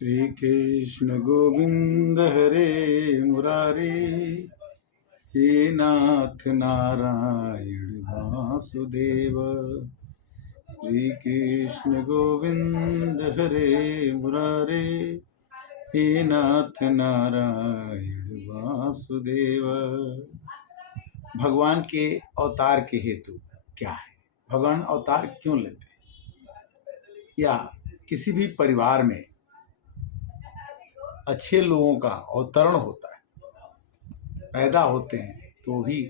श्री कृष्ण गोविंद हरे मुरारे, हे नाथ नारायण वासुदेव। श्री कृष्ण गोविंद हरे मुरारे, हे नाथ नारायण वासुदेव। भगवान के अवतार के हेतु क्या है? भगवान अवतार क्यों लेते हैं? या किसी भी परिवार में अच्छे लोगों का अवतरण होता है, पैदा होते हैं तो भी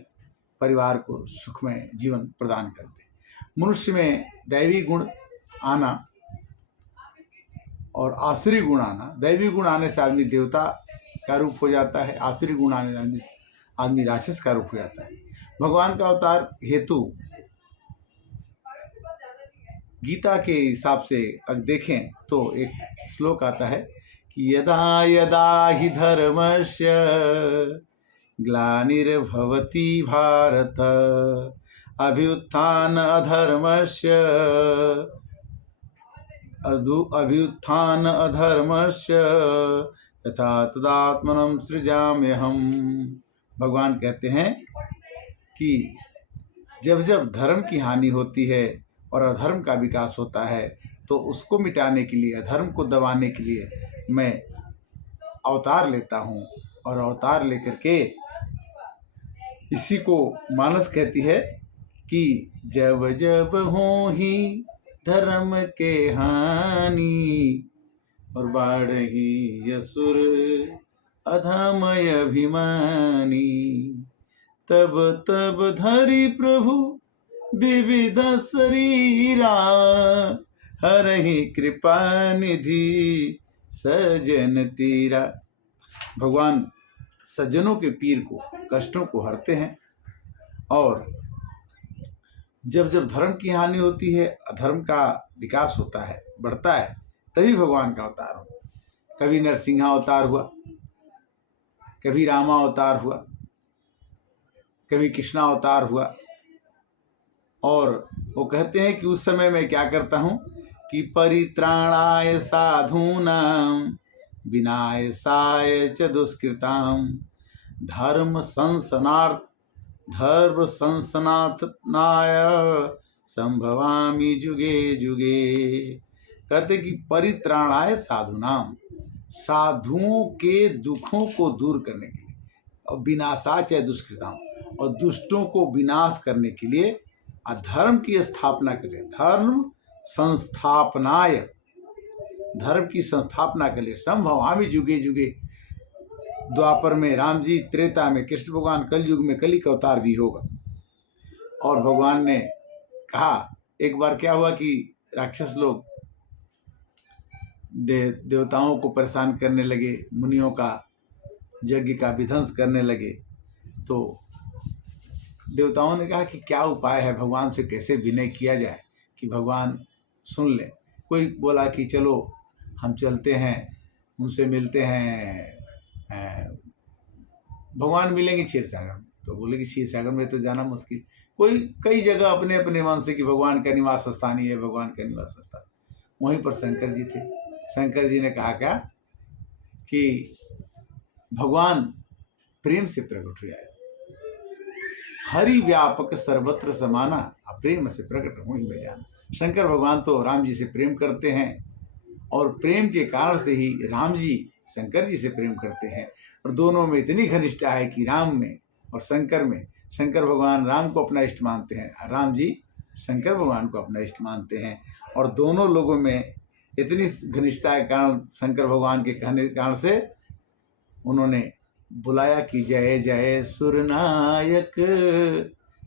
परिवार को सुखमय जीवन प्रदान करते हैं। मनुष्य में दैवी गुण आना और आसुरी गुण आना, दैवी गुण आने से आदमी देवता का रूप हो जाता है, आसुरी गुण आने से आदमी राक्षस का रूप हो जाता है। भगवान का अवतार हेतु गीता के हिसाब से अगर देखें तो एक श्लोक आता है कि यदा यदा हि धर्मस्य ग्लानिर्भवति भारत अभ्युत्थान अधर्मस्य अभ्युत्थान अधर्मस्य यथा तदात्मनं सृजाम्यहम्। भगवान कहते हैं कि जब जब धर्म की हानि होती है और अधर्म का विकास होता है तो उसको मिटाने के लिए, अधर्म को दबाने के लिए मैं अवतार लेता हूँ। और अवतार लेकर के इसी को मानस कहती है कि जब जब हो ही धर्म के हानि और बाढ़ही असुर अधमय अभिमानी, तब तब धरि प्रभु विविध शरीरा हरहि कृपा निधि सजन तीरा। भगवान सज्जनों के पीर को, कष्टों को हरते हैं। और जब जब धर्म की हानि होती है, अधर्म का विकास होता है, बढ़ता है, तभी भगवान का अवतार हो। कभी नरसिंहा अवतार हुआ, कभी रामा अवतार हुआ, कभी कृष्णा अवतार हुआ। और वो कहते हैं कि उस समय मैं क्या करता हूँ कि परित्राणाय साधूनां विनाशाय च दुष्कृतां धर्म संसनाथनाय संभवामि जुगे जुगे। कहते कि परित्राणाय साधूनां, साधुओं के दुखों को दूर करने के लिए, और विनाशाय च दुष्कृतां, और दुष्टों को विनाश करने के लिए, अधर्म की स्थापना के लिए, धर्म संस्थापनाय, धर्म की संस्थापना के लिए, संभवामि जुगे जुगे। द्वापर में राम जी, त्रेता में कृष्ण भगवान, कलयुग में कली का अवतार भी होगा। और भगवान ने कहा, एक बार क्या हुआ कि राक्षस लोग देवताओं को परेशान करने लगे, मुनियों का यज्ञ का विध्वंस करने लगे। तो देवताओं ने कहा कि क्या उपाय है, भगवान से कैसे विनय किया जाए कि भगवान सुन ले। कोई बोला कि चलो हम चलते हैं, उनसे मिलते हैं, भगवान मिलेंगे क्षीरसागर में। तो बोले कि क्षीरसागर में तो जाना मुश्किल। कोई कई जगह अपने अपने मन से कि भगवान का निवास स्थान ही है, भगवान का निवास स्थान। वहीं पर शंकर जी थे। शंकर जी ने कहा क्या कि भगवान प्रेम से प्रकट हुआ है, हरि व्यापक सर्वत्र समाना, प्रेम से प्रकट हो ही बयान। शंकर भगवान तो राम जी से प्रेम करते हैं, और प्रेम के कारण से ही राम जी शंकर जी से प्रेम करते हैं। और दोनों में इतनी घनिष्ठता है कि राम में और शंकर में, शंकर भगवान राम को अपना इष्ट मानते हैं, राम जी शंकर भगवान को अपना इष्ट मानते हैं। और दोनों लोगों में इतनी घनिष्ठता के कारण, शंकर भगवान के कहने के कारण से उन्होंने बुलाया कि जय जय सुरनायक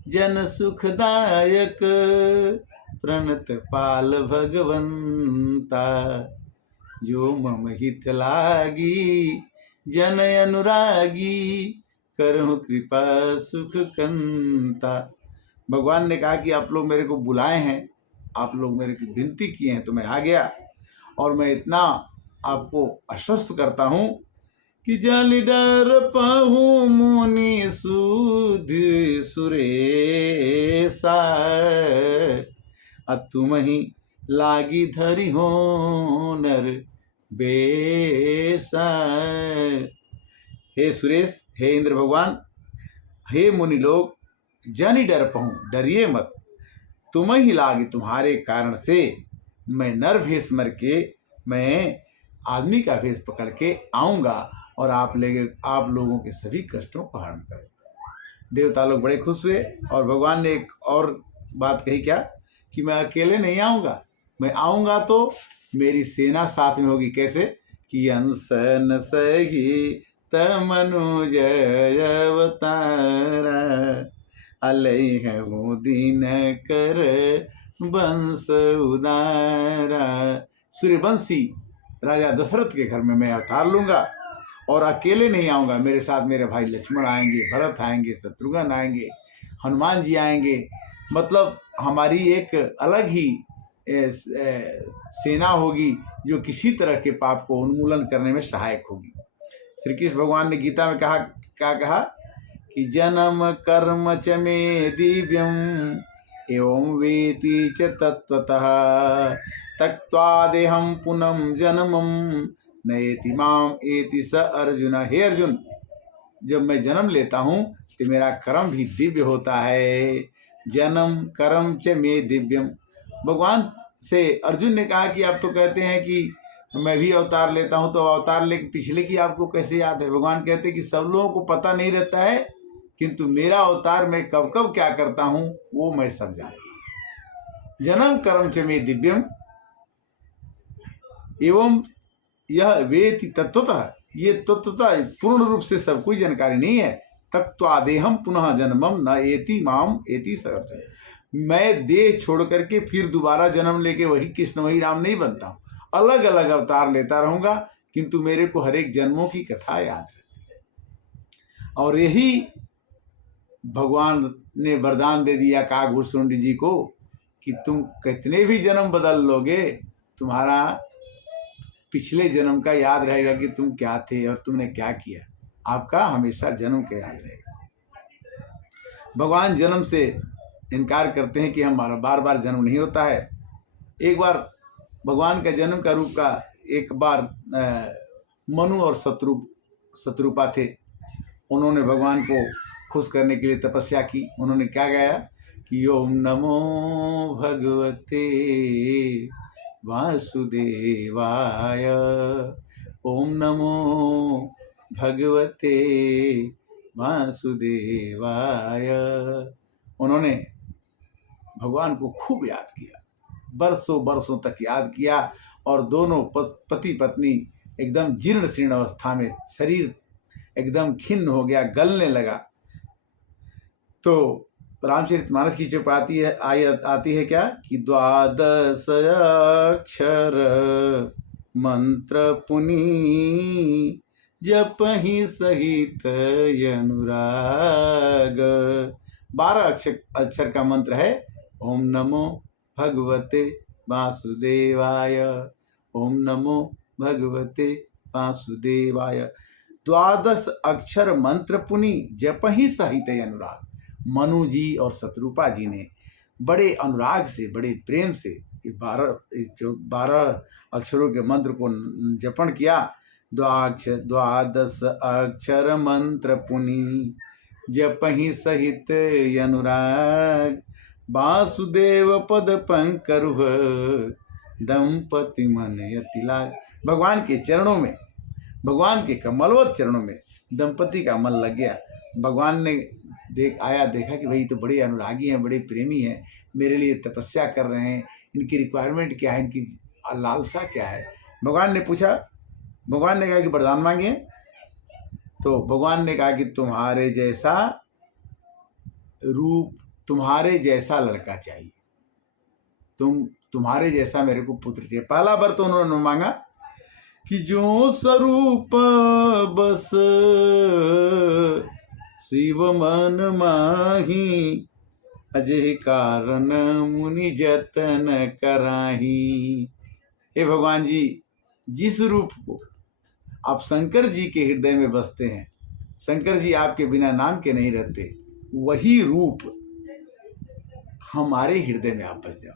जन सुखदायक प्रणत पाल भगवंता, जो मम हित लागी जन अनुरागी करहु कृपा सुख कंता। भगवान ने कहा कि आप लोग मेरे को बुलाए हैं, आप लोग मेरे की विनती किए हैं तो मैं आ गया। और मैं इतना आपको आश्वस्त करता हूँ कि जल डर पहु मुनि सुध सुरेशा, तुम ही लागी धरि हो नर बेश। हे सुरेश, हे इंद्र भगवान, हे मुनि लोग, जन डर पहूं, डरिए मत। तुम ही लागे, तुम्हारे कारण से मैं नर भेष मर के मैं आदमी का भेष पकड़ के आऊंगा और आप लोगों के सभी कष्टों को हरण करूंगा। देवता लोग बड़े खुश हुए और भगवान ने एक और बात कही, क्या कि मैं अकेले नहीं आऊंगा, मैं आऊंगा तो मेरी सेना साथ में होगी। कैसे कि अंसन सही तमनुज अवतारा, अलय है वो दीन कर वंश उदारा। सूर्यवंशी राजा दशरथ के घर में मैं अवतार लूंगा और अकेले नहीं आऊंगा, मेरे साथ मेरे भाई लक्ष्मण आएंगे, भरत आएंगे, शत्रुघ्न आएंगे, हनुमान जी आएंगे। मतलब हमारी एक अलग ही सेना होगी जो किसी तरह के पाप को उन्मूलन करने में सहायक होगी। श्री कृष्ण भगवान ने गीता में कहा, क्या कहा कि जन्म कर्म च मे दिव्यम एवं वेति च तत्वतः त्यक्त्वा देहं पुनः जन्मम नयति माम एति स अर्जुन। हे अर्जुन, जब मैं जन्म लेता हूँ तो मेरा कर्म भी दिव्य होता है। जन्म कर्म च मे दिव्यम। भगवान से अर्जुन ने कहा कि आप तो कहते हैं कि मैं भी अवतार लेता हूँ, तो अवतार ले पिछले की आपको कैसे याद है? भगवान कहते हैं कि सब लोगों को पता नहीं रहता है, किंतु मेरा अवतार मैं कब कब क्या करता हूँ वो मैं सब जानता हूँ। जन्म कर्म च मे दिव्यम एवं यह वेति तत्वतः, ये तत्वतः पूर्ण रूप से सब कोई जानकारी नहीं है। त्यक्त्वा देहं पुनः जन्मम न एति माम एति स अर्जुन। मैं देह छोड़ करके फिर दोबारा जन्म लेके वही कृष्ण वही राम नहीं बनता हूँ, अलग अलग अवतार लेता रहूंगा, किंतु मेरे को हर एक जन्मों की कथा याद रहती है। और यही भगवान ने वरदान दे दिया काकभूषुंडी जी को कि तुम कितने भी जन्म बदल लोगे, तुम्हारा पिछले जन्म का याद रहेगा कि तुम क्या थे और तुमने क्या किया, आपका हमेशा जन्म का याद रहेगा। भगवान जन्म से इनकार करते हैं कि हमारा बार बार जन्म नहीं होता है। एक बार भगवान का जन्म का रूप का एक बार मनु और शत्रुपा थे, उन्होंने भगवान को खुश करने के लिए तपस्या की। उन्होंने क्या गाया कि ओम नमो भगवते वासुदेवाय, ओम नमो भगवते वासुदेवाय। उन्होंने भगवान को खूब याद किया, बरसों बरसों तक याद किया, और दोनों पति पत्नी एकदम जीर्ण शीर्ण अवस्था में, शरीर एकदम खिन्न हो गया, गलने लगा। तो रामचरितमानस की चुप आती है आयत आती है क्या कि 12 अक्षर मंत्र पुनि जपहि सहित अनुराग। 12 अक्षर का मंत्र है ओम नमो भगवते वासुदेवाय, ओम नमो भगवते वासुदेवाय। 12 अक्षर मंत्र पुनि जपहि सहित अनुराग। मनु जी और शत्रुपा जी ने बड़े अनुराग से, बड़े प्रेम से ये 12 अक्षरों के मंत्र को जपन किया। 12 अक्षर मंत्र पुनि जपहि सहित अनुराग, वासुदेव पद पंकरुह दंपति मन यति लाग। भगवान के चरणों में, भगवान के कमलवत चरणों में दंपति का मन लग गया। भगवान ने देखा कि भाई तो बड़े अनुरागी हैं, बड़े प्रेमी हैं, मेरे लिए तपस्या कर रहे हैं, इनकी रिक्वायरमेंट क्या है, इनकी लालसा क्या है। भगवान ने पूछा, भगवान ने कहा कि वरदान मांगे। तो भगवान ने कहा कि तुम्हारे जैसा रूप, तुम्हारे जैसा लड़का चाहिए, तुम्हारे जैसा मेरे को पुत्र चाहिए। पहला वर तो उन्होंने मांगा कि जो स्वरूप बस शिव मन माही, अजय कारण मुनि जतन कराही। हे भगवान जी, जिस रूप को आप शंकर जी के हृदय में बसते हैं, शंकर जी आपके बिना नाम के नहीं रहते, वही रूप हमारे हृदय में आप बस जाओ।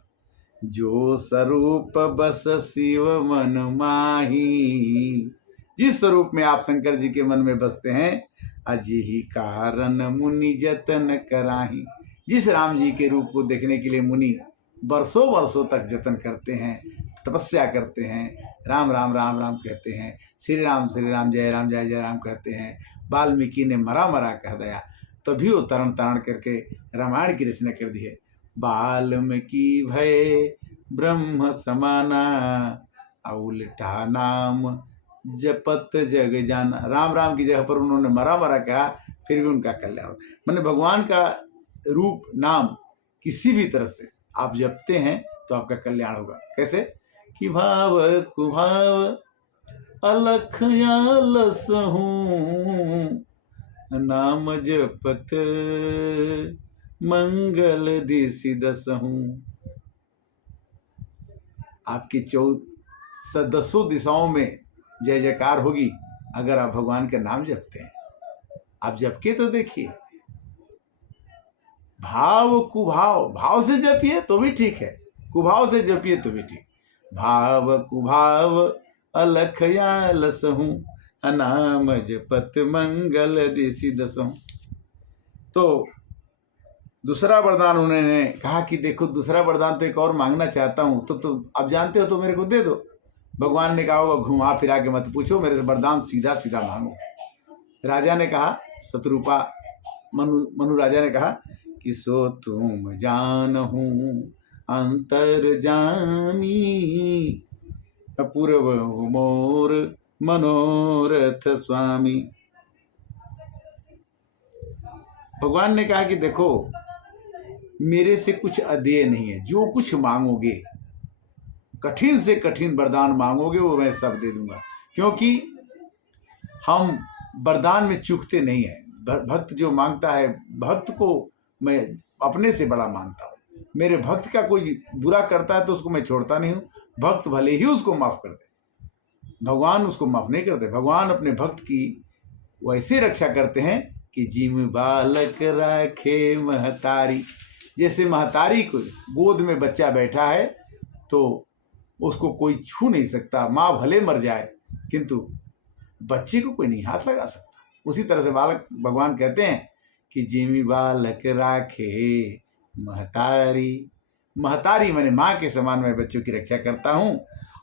जो स्वरूप बस शिव मन माही। जिस स्वरूप में आप शंकर जी के मन में बसते हैं, अजिही कारण मुनि जतन कराही। जिस राम जी के रूप को देखने के लिए मुनि वर्षों वर्षों तक जतन करते हैं, तपस्या करते हैं, राम राम राम राम कहते हैं, श्री राम जय राम जय जय राम कहते हैं। वाल्मीकि ने मरा मरा कह दिया, तभी वो तरण तरण करके रामायण की रचना कर दी है। वाल्मीकि भय ब्रह्म समाना, उल्टा नाम जपत जग जाना। राम राम की जगह पर उन्होंने मरा मरा कहा, फिर भी उनका कल्याण। मैंने भगवान का रूप नाम किसी भी तरह से आप जपते हैं तो आपका कल्याण होगा। कैसे कि भाव कुभाव अलख आलस हूँ, नाम जपत मंगल दिशि दस हूँ। आपकी 10 दिशाओं में जय जयकार होगी अगर आप भगवान का नाम जपते हैं। आप जप के तो देखिए, भाव कुभाव, भाव से जपिए तो भी ठीक है, कुभाव से जपिए तो भी ठीक। भाव कुभाव अलख आलस हूँ, नाम जपत मंगल दिशि दस हूँ। तो दूसरा वरदान उन्होंने कहा कि देखो दूसरा वरदान तो एक और मांगना चाहता हूँ, तो आप जानते हो तो मेरे को दे दो। भगवान ने कहा होगा घुमा फिरा के मत पूछो, मेरे से वरदान सीधा सीधा मांगो। राजा ने कहा, शत्रुपा मनु राजा ने कहा कि सो तुम जानहु अंतर जामी, अपूर्व मोर मनोरथ स्वामी। भगवान ने कहा कि देखो मेरे से कुछ अदेय नहीं है, जो कुछ मांगोगे, कठिन से कठिन वरदान मांगोगे वो मैं सब दे दूंगा, क्योंकि हम वरदान में चूकते नहीं है। भक्त जो मांगता है, भक्त को मैं अपने से बड़ा मानता हूँ। मेरे भक्त का कोई बुरा करता है तो उसको मैं छोड़ता नहीं हूँ, भक्त भले ही उसको माफ कर दे, भगवान उसको माफ नहीं करते। भगवान अपने भक्त की वैसे रक्षा करते हैं कि जिम बालक राखे महतारी। जैसे महतारी को गोद में बच्चा बैठा है तो उसको कोई छू नहीं सकता, माँ भले मर जाए किंतु बच्चे को कोई नहीं हाथ लगा सकता। उसी तरह से बालक भगवान कहते हैं कि जिमी बालक राखे महतारी। महतारी मैंने माँ के समान मैं बच्चों की रक्षा करता हूँ।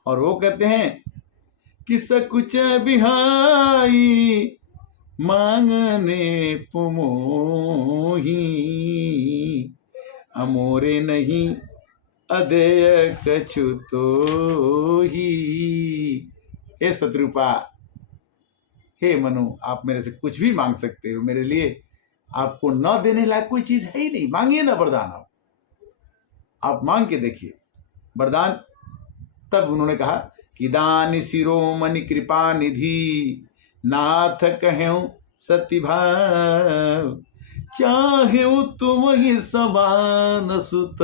और वो कहते हैं कि सकुच बिहाई मांगने पुमोही, अमोरे नहीं अदेय कछु तो ही। हे शत्रुपा, हे मनु, आप मेरे से कुछ भी मांग सकते हो, मेरे लिए आपको न देने लायक कोई चीज है ही नहीं। मांगिए ना वरदान, आप मांग के देखिए वरदान। तब उन्होंने कहा कि दान शिरोमणि कृपा निधि, नाथ कहूं सती भाव, चाहे तुम ही समान सुत,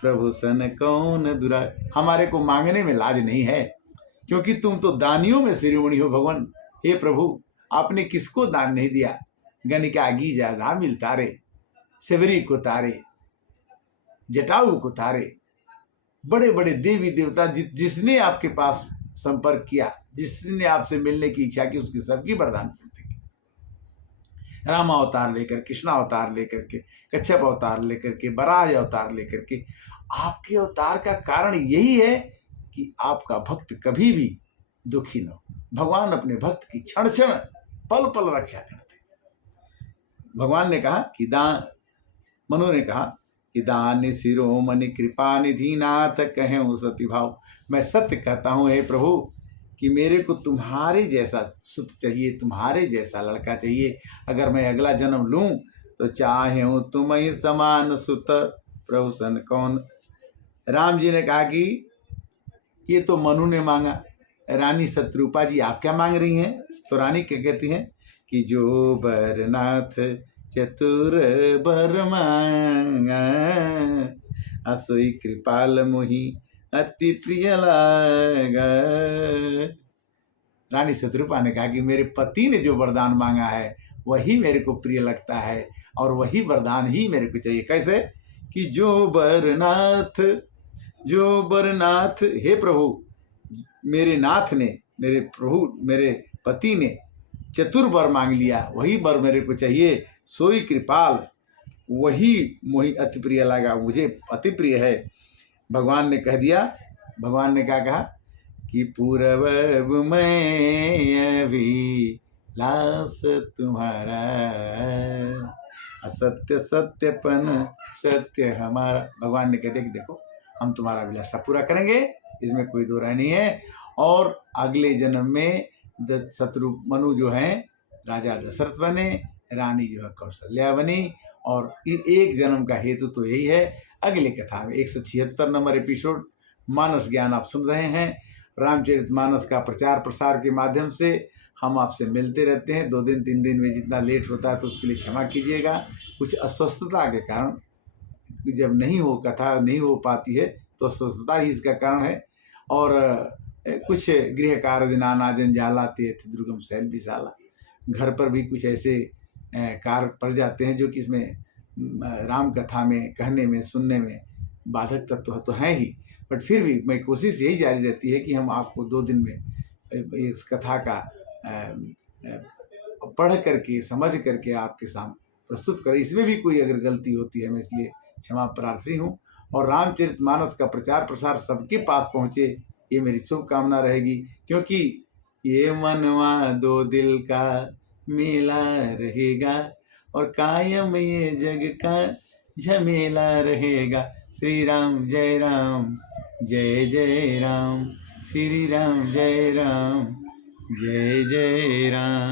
प्रभु सन कौन दुरा। हमारे को मांगने में लाज नहीं है, क्योंकि तुम तो दानियों में शिरोमणि हो भगवान। हे प्रभु, आपने किसको दान नहीं दिया? गणिका गीजा धामिल तारे, सेवरी को तारे, जटाऊ को तारे, बड़े बड़े देवी देवता जिसने आपके पास संपर्क किया, जिसने आपसे मिलने की इच्छा की, उसकी सबकी वरदान पूर्ति की। राम अवतार लेकर, कृष्ण अवतार लेकर के, कच्छप अवतार लेकर के, बराह अवतार लेकर के, आपके अवतार का कारण यही है कि आपका भक्त कभी भी दुखी न हो। भगवान अपने भक्त की क्षण क्षण पल पल रक्षा करते। भगवान ने कहा कि मनु ने कहा कि दान शिरोमणि कृपा निधि, नाथ कहें सती भाव। मैं सत्य कहता हूँ हे प्रभु कि मेरे को तुम्हारे जैसा सुत चाहिए, तुम्हारे जैसा लड़का चाहिए। अगर मैं अगला जन्म लूं तो चाहे हूँ तुम ही समान सुत, प्रभु सन कौन। राम जी ने कहा कि ये तो मनु ने मांगा, रानी शत्रुपा जी आप क्या मांग रही हैं? तो रानी क्या कहती हैं कि जो बरनाथ चतुर बर मांगा, असोई कृपाल मोही अति प्रिय लागा। रानी शत्रुपा ने कहा कि मेरे पति ने जो वरदान मांगा है वही मेरे को प्रिय लगता है और वही वरदान ही मेरे को चाहिए। कैसे कि जो बरनाथ, हे प्रभु, मेरे नाथ ने, मेरे प्रभु, मेरे पति ने चतुर वर मांग लिया, वही वर मेरे को चाहिए। सोई कृपाल, वही मोहि अति प्रिय लगा, मुझे अति प्रिय है। भगवान ने कह दिया, भगवान ने क्या कहा कि पूरब मैं अभी लास तुम्हारा, असत्य सत्यपन सत्य हमारा। भगवान ने कहते कि देखो, हम तुम्हारा अभिलाषा पूरा करेंगे, इसमें कोई दो राय नहीं है। और अगले जन्म में शत्रु मनु जो है राजा दशरथ बने, रानी जो है कौशल्या बनी। और एक जन्म का हेतु तो यही है। अगली कथा में 176 नंबर एपिसोड मानस ज्ञान आप सुन रहे हैं। रामचरितमानस का प्रचार प्रसार के माध्यम से हम आपसे मिलते रहते हैं। 2 दिन 3 दिन में जितना लेट होता है तो उसके लिए क्षमा कीजिएगा। कुछ अस्वस्थता के कारण जब कथा नहीं हो पाती है तो अस्वस्थता ही इसका कारण है। और कुछ गृह कार्य दिनाना जंजाला तीर्थ दुर्गम शैल विशाला, घर पर भी कुछ ऐसे कार्य पड़ जाते हैं जो कि इसमें राम कथा में कहने में सुनने में बाधक तत्व तो हैं ही। बट फिर भी मैं कोशिश यही जारी रहती है कि हम आपको 2 दिन में इस कथा का पढ़ करके समझ करके आपके सामने प्रस्तुत करें। इसमें भी कोई अगर गलती होती है मैं इसलिए क्षमा प्रार्थी हूँ। और रामचरितमानस का प्रचार प्रसार सबके पास पहुँचे, ये मेरी शुभकामना रहेगी। क्योंकि ये मनवा 2 दिल का मेला रहेगा और कायम ये जग का झमेला रहेगा। श्री राम जय राम, जय जय राम, श्री राम जय राम, जय जय राम।